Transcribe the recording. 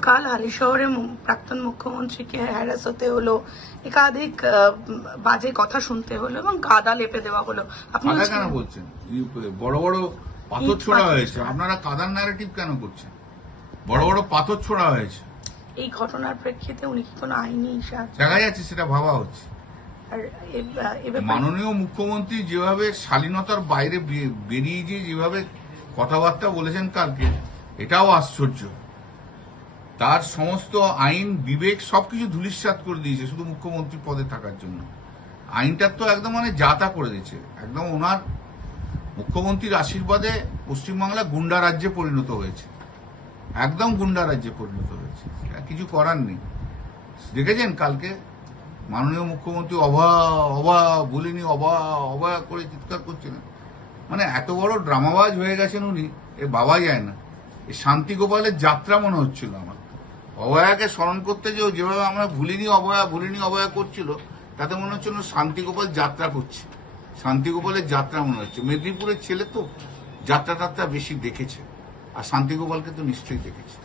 গতকাল হালিশহরে প্রাক্তন মুখ্যমন্ত্রীকে হ্যারাস হতে হলো, একাধিক বাজে কথা শুনতে হলো এবং কাদা লেপে দেওয়া হলো। আপনি কেন বলছেন? বড় বড় পাথর ছোড়া হয়েছে, আপনারা কাদার ন্যারেটিভ কেন করছেন? বড় বড় পাথর ছোড়া হয়েছে। এই ঘটনার প্রেক্ষিতে উনি কি কোনো আইনি দেখা যাচ্ছে সেটা ভাবা হচ্ছে। মাননীয় মুখ্যমন্ত্রী যেভাবে শালীনতার বাইরে বেরিয়ে গিয়ে যেভাবে কথাবার্তা বলেছেন কালকে, এটাও আশ্চর্য। তার সমস্ত আইন বিবেক সবকিছু ধূলিসাৎ করে দিয়েছে শুধু মুখ্যমন্ত্রী পদে থাকার জন্য। আইনটার তো একদম যাতা করে দিয়েছে। একদম ওনার মুখ্যমন্ত্রীর আশীর্বাদে পশ্চিমবাংলা গুন্ডা রাজ্যে পরিণত হয়েছে, একদম গুন্ডা রাজ্যে পরিণত হয়েছে। কিছু করার নেই। দেখেছেন কালকে মাননীয় মুখ্যমন্ত্রী অবা বলিনি, অবা করে চিৎকার করছেন। মানে এত বড় ড্রামাবাজ হয়ে গেছেন উনি, এ বাবা যায় না। এই শান্তিগোপালের যাত্রা মনে হচ্ছিল আমার। অভয়াকে স্মরণ করতে যেভাবে আমরা ভুলিনি অভয়া করছিল, তাতে মনে হচ্ছিল শান্তিগোপাল যাত্রা করছে। শান্তিগোপালের যাত্রা মনে হচ্ছে। মেদিনীপুরের ছেলে তো যাত্রা বেশি দেখেছে, আর শান্তিগোপালকে তো নিশ্চয়ই দেখেছে।